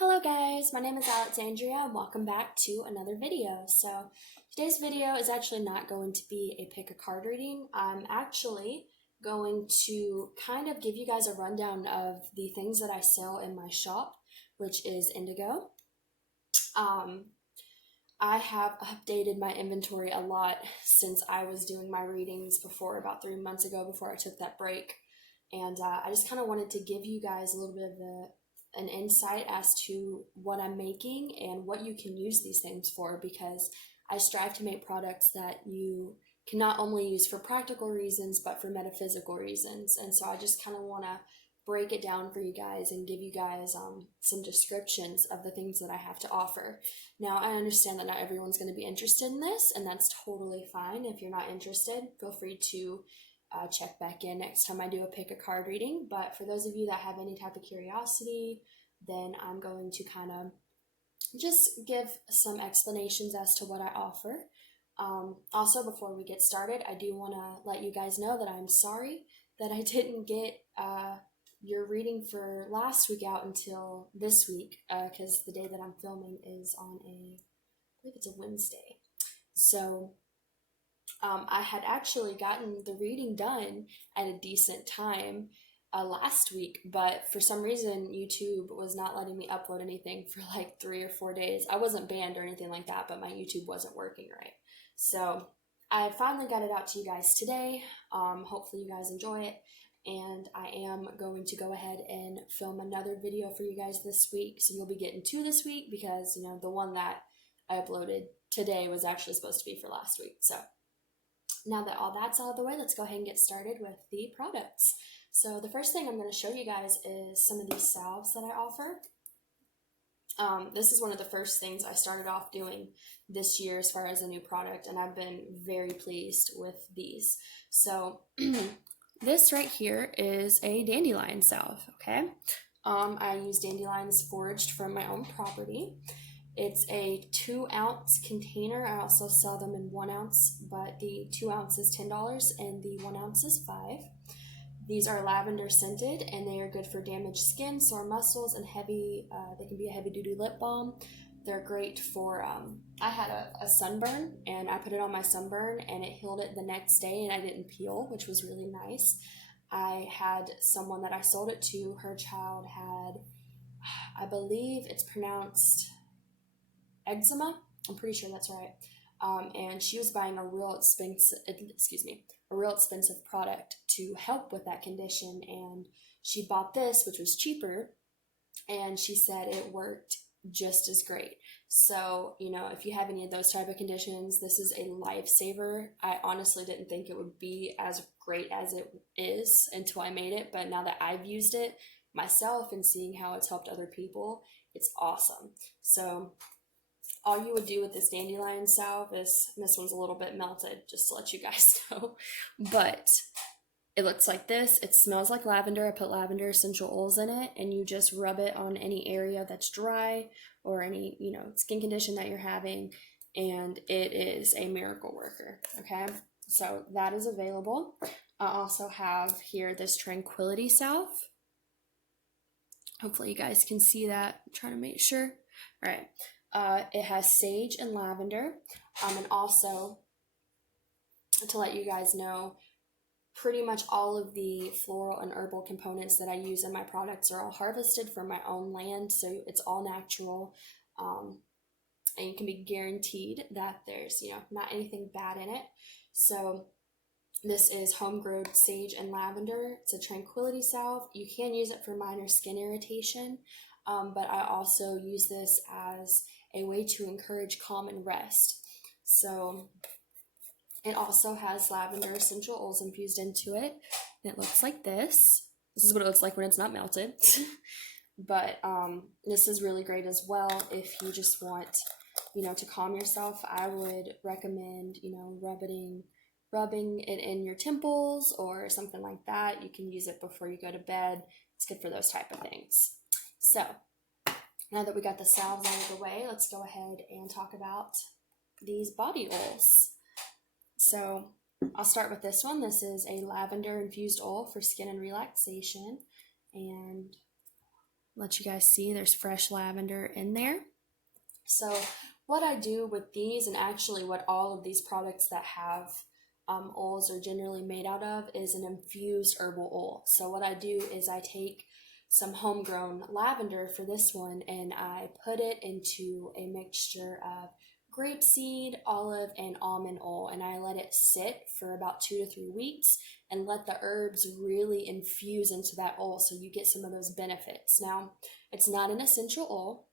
Hello guys, my name is Alexandria and welcome back to another video. So today's video is actually not going to be a pick a card reading. I'm actually going to kind of give you guys a rundown of the things that I sell in my shop, which is Indigo. I have updated my inventory a lot since I was doing my readings before, about 3 months ago, before I took that break. And I just kind of wanted to give you guys a little bit of an insight as to what I'm making and what you can use these things for, because I strive to make products that you can not only use for practical reasons but for metaphysical reasons. And so I just kind of want to break it down for you guys and give you guys some descriptions of the things that I have to offer. Now, I understand that not everyone's going to be interested in this, and that's totally fine. If you're not interested, feel free to check back in next time I do a pick a card reading. But for those of you that have any type of curiosity, then I'm going to kind of just give some explanations as to what I offer. Also, before we get started, I do want to let you guys know that I'm sorry that I didn't get your reading for last week out until this week, because the day that I'm filming is on I believe it's a Wednesday. So I had actually gotten the reading done at a decent time last week, but for some reason YouTube was not letting me upload anything for like 3 or 4 days. I wasn't banned or anything like that, but my YouTube wasn't working right. So I finally got it out to you guys today. Hopefully you guys enjoy it. And I am going to go ahead and film another video for you guys this week. So you'll be getting two this week because, the one that I uploaded today was actually supposed to be for last week. So now that all that's out of the way, let's go ahead and get started with the products. So the first thing I'm going to show you guys is some of these salves that I offer. This is one of the first things I started off doing this year as far as a new product, and I've been very pleased with these. So this right here is a dandelion salve, okay? I use dandelions foraged from my own property. It's a 2-ounce container. I also sell them in 1 ounce, but the 2 ounce is $10 and the 1 ounce is $5. These are lavender scented and they are good for damaged skin, sore muscles, and they can be a heavy duty lip balm. They're great for, I had a sunburn and I put it on my sunburn and it healed it the next day and I didn't peel, which was really nice. I had someone that I sold it to, her child had, I believe it's pronounced eczema. I'm pretty sure that's right. And she was buying a real expensive product to help with that condition. And she bought this, which was cheaper, and she said it worked just as great. So, if you have any of those type of conditions, this is a lifesaver. I honestly didn't think it would be as great as it is until I made it. But now that I've used it myself and seeing how it's helped other people, it's awesome. So all you would do with this dandelion salve is, and this one's a little bit melted just to let you guys know, but it looks like this. It smells like lavender. I put lavender essential oils in it, and you just rub it on any area that's dry or any, skin condition that you're having, and it is a miracle worker, okay? So that is available. I also have here this Tranquility salve. Hopefully you guys can see that. I'm trying to make sure. All right. It has sage and lavender, and also to let you guys know, pretty much all of the floral and herbal components that I use in my products are all harvested from my own land, so it's all natural, and you can be guaranteed that there's not anything bad in it. So this is homegrown sage and lavender. It's a tranquility salve. You can use it for minor skin irritation, but I also use this as a way to encourage calm and rest. So it also has lavender essential oils infused into it, and it looks like this. This is what it looks like when it's not melted. But this is really great as well if you just want, to calm yourself. I would recommend, rubbing it in your temples or something like that. You can use it before you go to bed. It's good for those type of things. So now that we got the salves out of the way, let's go ahead and talk about these body oils. So I'll start with this one. This is a lavender infused oil for skin and relaxation. And let you guys see there's fresh lavender in there. So what I do with these, and actually what all of these products that have oils are generally made out of, is an infused herbal oil. So what I do is I take some homegrown lavender for this one, and I put it into a mixture of grapeseed, olive, and almond oil, and I let it sit for about 2 to 3 weeks and let the herbs really infuse into that oil so you get some of those benefits. Now, it's not an essential oil,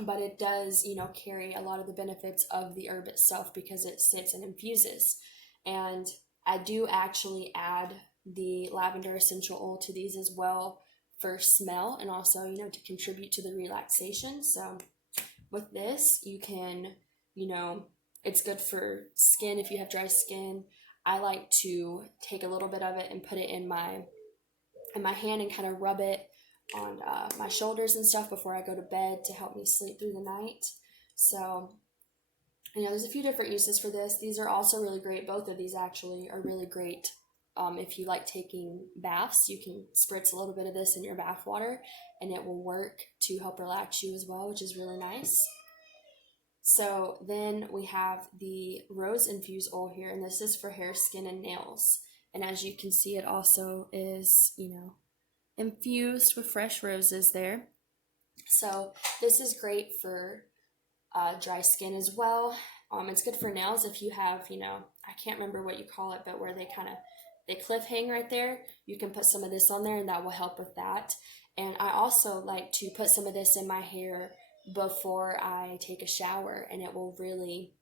but it does, carry a lot of the benefits of the herb itself because it sits and infuses. And I do actually add the lavender essential oil to these as well for smell and also, to contribute to the relaxation. So with this, you can, it's good for skin if you have dry skin. I like to take a little bit of it and put it in my hand and kind of rub it on my shoulders and stuff before I go to bed to help me sleep through the night. So, there's a few different uses for this. These are also really great. Both of these actually are really great. If you like taking baths, you can spritz a little bit of this in your bath water and it will work to help relax you as well, which is really nice. So then we have the rose infused oil here, and this is for hair, skin, and nails. And as you can see, it also is, infused with fresh roses there. So this is great for dry skin as well. It's good for nails if you have, I can't remember what you call it, but where they cliff hang right there. You can put some of this on there and that will help with that. And I also like to put some of this in my hair before I take a shower, and it will really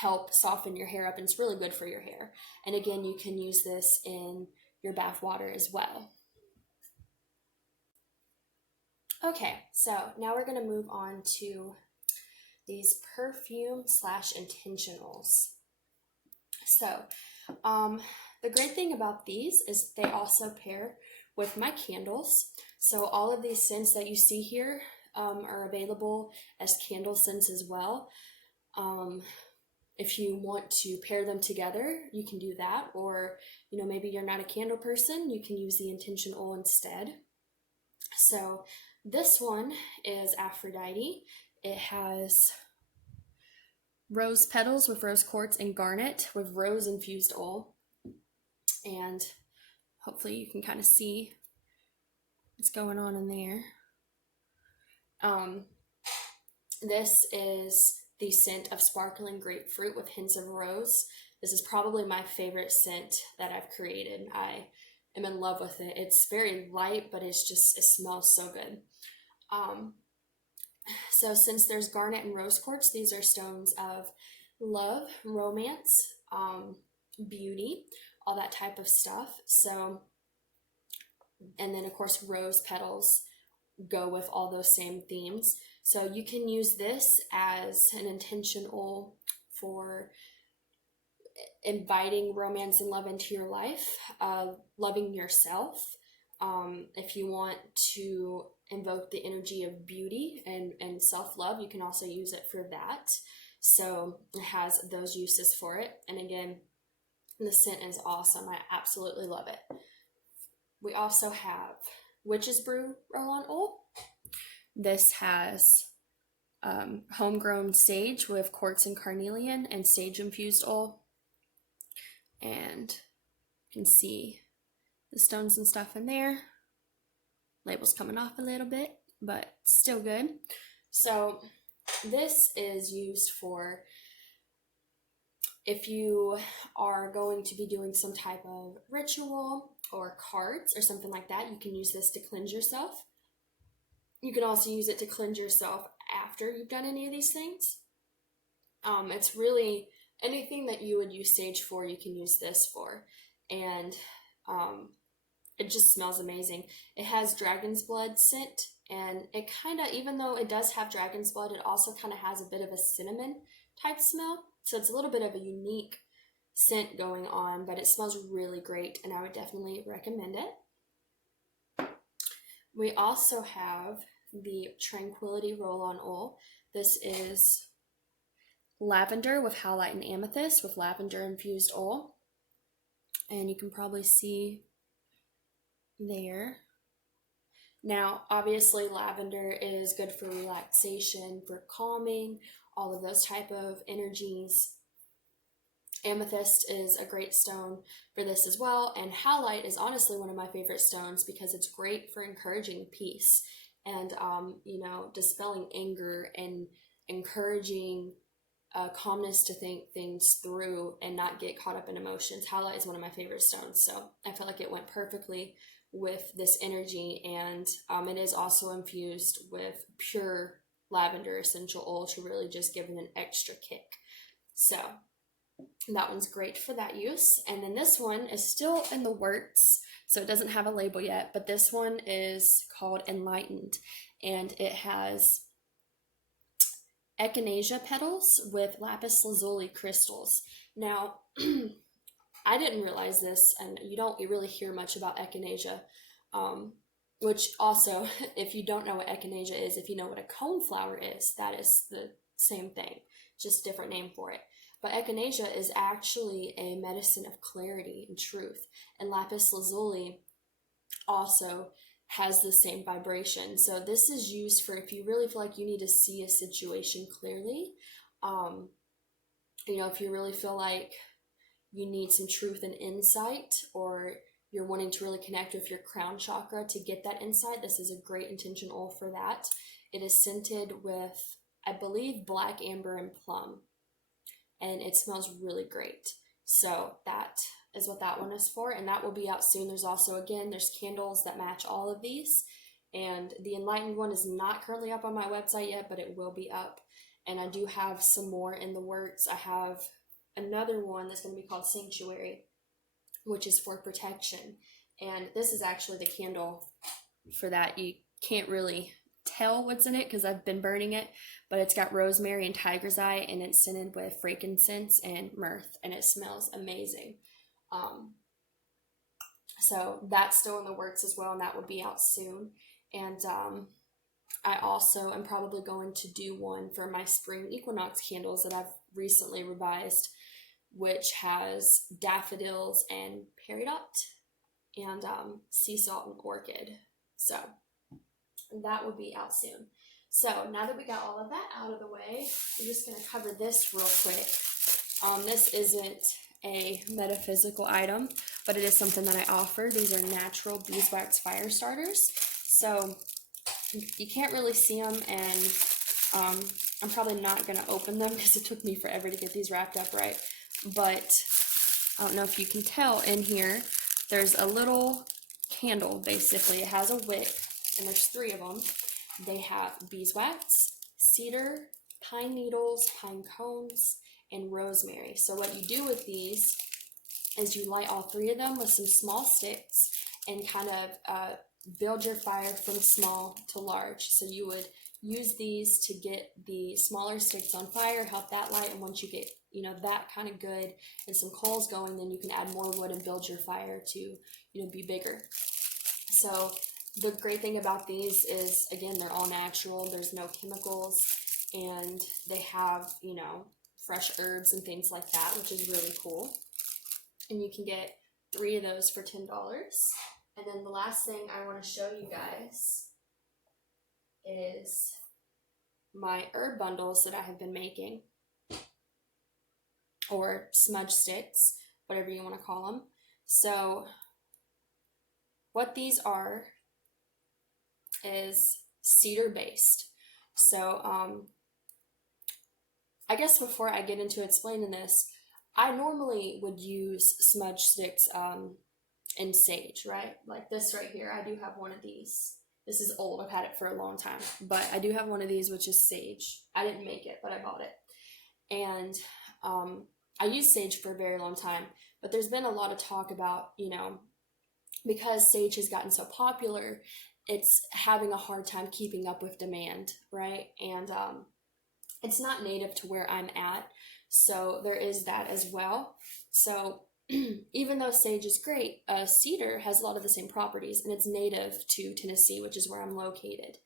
help soften your hair up, and it's really good for your hair. And again, you can use this in your bath water as well. Okay, so now we're going to move on to these perfume / intentionals. So the great thing about these is they also pair with my candles. So all of these scents that you see here are available as candle scents as well. If you want to pair them together, you can do that. Or, maybe you're not a candle person, you can use the intention oil instead. So this one is Aphrodite. It has rose petals with rose quartz and garnet with rose infused oil. And hopefully you can kind of see what's going on in there. This is the scent of sparkling grapefruit with hints of rose. This is probably my favorite scent that I've created. I am in love with it. It's very light, but it smells so good. So since there's garnet and rose quartz, these are stones of love, romance, beauty, all that type of stuff. So, and then of course rose petals go with all those same themes. So you can use this as an intentional for inviting romance and love into your life, loving yourself. If you want to invoke the energy of beauty and self-love, you can also use it for that. So it has those uses for it. And again, the scent is awesome. I absolutely love it. We also have Witch's Brew roll-on oil. This has homegrown sage with quartz and carnelian and sage infused oil. And you can see the stones and stuff in there. Label's coming off a little bit, but still good. So this is used for if you are going to be doing some type of ritual or cards or something like that. You can use this to cleanse yourself. You can also use it to cleanse yourself after you've done any of these things. It's really anything that you would use sage for, you can use this for. And it just smells amazing. It has dragon's blood scent, and it kind of, even though it does have dragon's blood, it also kind of has a bit of a cinnamon type smell. So it's a little bit of a unique scent going on, but it smells really great, and I would definitely recommend it. We also have the Tranquility Roll-On Oil. This is lavender with howlite and amethyst with lavender infused oil. And you can probably see there. Now, obviously, lavender is good for relaxation, for calming, all of those type of energies. Amethyst is a great stone for this as well, and halite is honestly one of my favorite stones because it's great for encouraging peace and dispelling anger and encouraging calmness to think things through and not get caught up in emotions. Halite is one of my favorite stones, so I feel like it went perfectly with this energy, and it is also infused with pure lavender essential oil to really just give it an extra kick. So that one's great for that use. And then this one is still in the works, so it doesn't have a label yet, but this one is called Enlightened, and it has echinacea petals with lapis lazuli crystals. Now, I didn't realize this, and you don't really hear much about echinacea, which also, if you don't know what echinacea is, if you know what a coneflower is, that is the same thing, just different name for it. But echinacea is actually a medicine of clarity and truth, and lapis lazuli also has the same vibration. So this is used for if you really feel like you need to see a situation clearly. If you really feel like you need some truth and insight, or you're wanting to really connect with your crown chakra to get that insight, this is a great intention oil for that. It is scented with, I believe, black amber and plum, and it smells really great. So that is what that one is for, and that will be out soon. There's also, again, there's candles that match all of these, and the Enlightened one is not currently up on my website yet, but it will be up. And I do have some more in the works. I have another one that's going to be called Sanctuary, which is for protection. And this is actually the candle for that. You can't really tell what's in it because I've been burning it, but it's got rosemary and tiger's eye, and it's scented with frankincense and myrrh, and it smells amazing. So that's still in the works as well, and that will be out soon. And I also am probably going to do one for my spring equinox candles that I've recently revised, which has daffodils and peridot and sea salt and orchid. So that will be out soon. So now that we got all of that out of the way, we're just going to cover this real quick. This isn't a metaphysical item, but it is something that I offer. These are natural beeswax fire starters. So you can't really see them, and I'm probably not going to open them because it took me forever to get these wrapped up right. But I don't know if you can tell in here, there's a little candle, basically. It has a wick, and there's 3 of them. They have beeswax, cedar, pine needles, pine cones, and rosemary. So what you do with these is you light all 3 of them with some small sticks and kind of build your fire from small to large. So you would use these to get the smaller sticks on fire, help that light, and once you get that kind of good and some coals going, then you can add more wood and build your fire to be bigger. So the great thing about these is, again, they're all natural. There's no chemicals, and they have fresh herbs and things like that, which is really cool. And you can get 3 of those for $10. And then the last thing I want to show you guys is my herb bundles that I have been making, or smudge sticks, whatever you want to call them. So what these are is cedar based. So I guess before I get into explaining this, I normally would use smudge sticks in sage, right? Like this right here. I do have one of these. This is old. I've had it for a long time, but I do have one of these, which is sage. I didn't make it, but I bought it. And I used sage for a very long time, but there's been a lot of talk about, because sage has gotten so popular, it's having a hard time keeping up with demand, right? And it's not native to where I'm at, so there is that as well. So even though sage is great, cedar has a lot of the same properties, and it's native to Tennessee, which is where I'm located.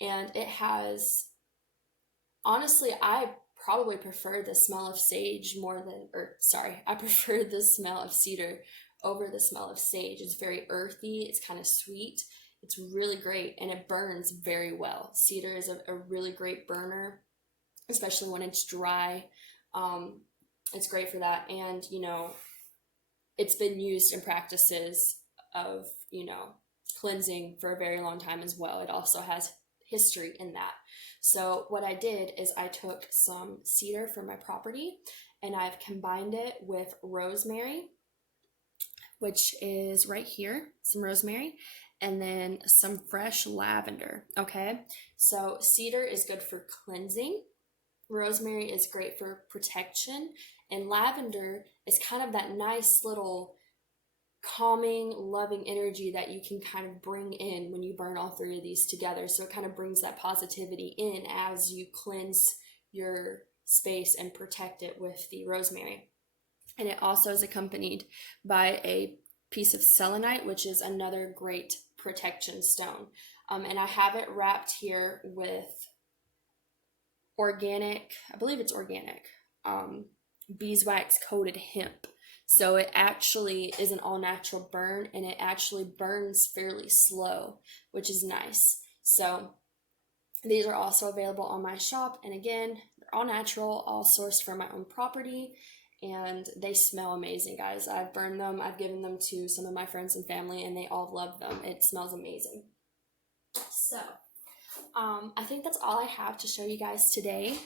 And it has, honestly, I probably prefer the smell of sage I prefer the smell of cedar over the smell of sage. It's very earthy, it's kind of sweet, It's really great, and it burns very well. Cedar is a really great burner, especially when it's dry. It's great for that. And, it's been used in practices of, cleansing for a very long time as well. It also has history in that. So what I did is I took some cedar from my property and I've combined it with rosemary, which is right here, some rosemary, and then some fresh lavender. Okay, so cedar is good for cleansing, rosemary is great for protection, and lavender is kind of that nice little calming, loving energy that you can kind of bring in when you burn all three of these together. So it kind of brings that positivity in as you cleanse your space and protect it with the rosemary. And it also is accompanied by a piece of selenite, which is another great protection stone. And I have it wrapped here with organic, I believe it's organic, beeswax coated hemp. So it actually is an all natural burn, and it actually burns fairly slow, which is nice. So these are also available on my shop. And again, they're all natural, all sourced from my own property, and they smell amazing, guys. I've burned them, I've given them to some of my friends and family, and they all love them. It smells amazing. So I think that's all I have to show you guys today.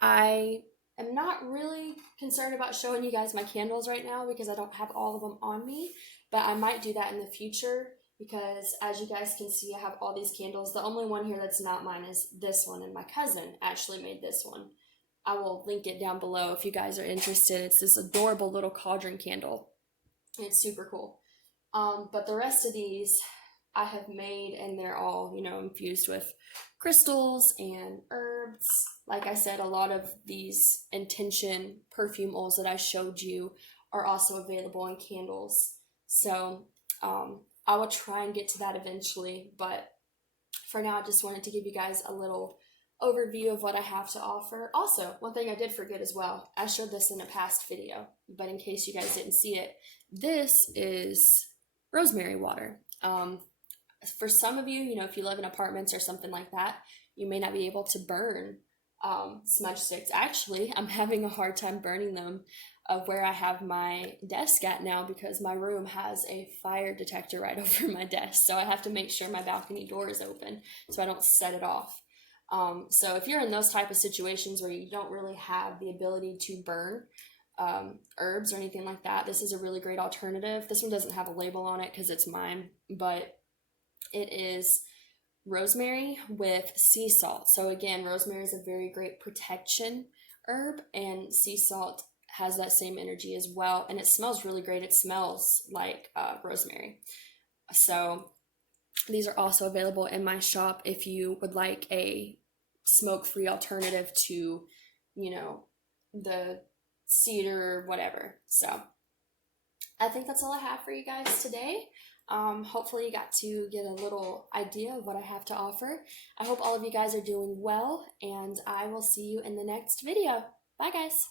I am not really concerned about showing you guys my candles right now because I don't have all of them on me, but I might do that in the future because as you guys can see, I have all these candles. The only one here that's not mine is this one, and my cousin actually made this one. I will link it down below if you guys are interested. It's this adorable little cauldron candle. It's super cool. But the rest of these I have made, and they're all, infused with crystals and herbs. Like I said, a lot of these intention perfume oils that I showed you are also available in candles. So I will try and get to that eventually, but for now I just wanted to give you guys a little overview of what I have to offer. Also, one thing I did forget as well, I showed this in a past video, but in case you guys didn't see it, this is rosemary water. For some of you, if you live in apartments or something like that, you may not be able to burn smudge sticks. Actually, I'm having a hard time burning them where I have my desk at now because my room has a fire detector right over my desk. So I have to make sure my balcony door is open so I don't set it off. So if you're in those type of situations where you don't really have the ability to burn herbs or anything like that, this is a really great alternative. This one doesn't have a label on it because it's mine, but it is rosemary with sea salt. So again, rosemary is a very great protection herb, and sea salt has that same energy as well, and it smells really great. It smells like rosemary. So these are also available in my shop if you would like a smoke-free alternative to, the cedar or whatever. So I think that's all I have for you guys today. Hopefully you got to get a little idea of what I have to offer. I hope all of you guys are doing well, and I will see you in the next video. Bye, guys.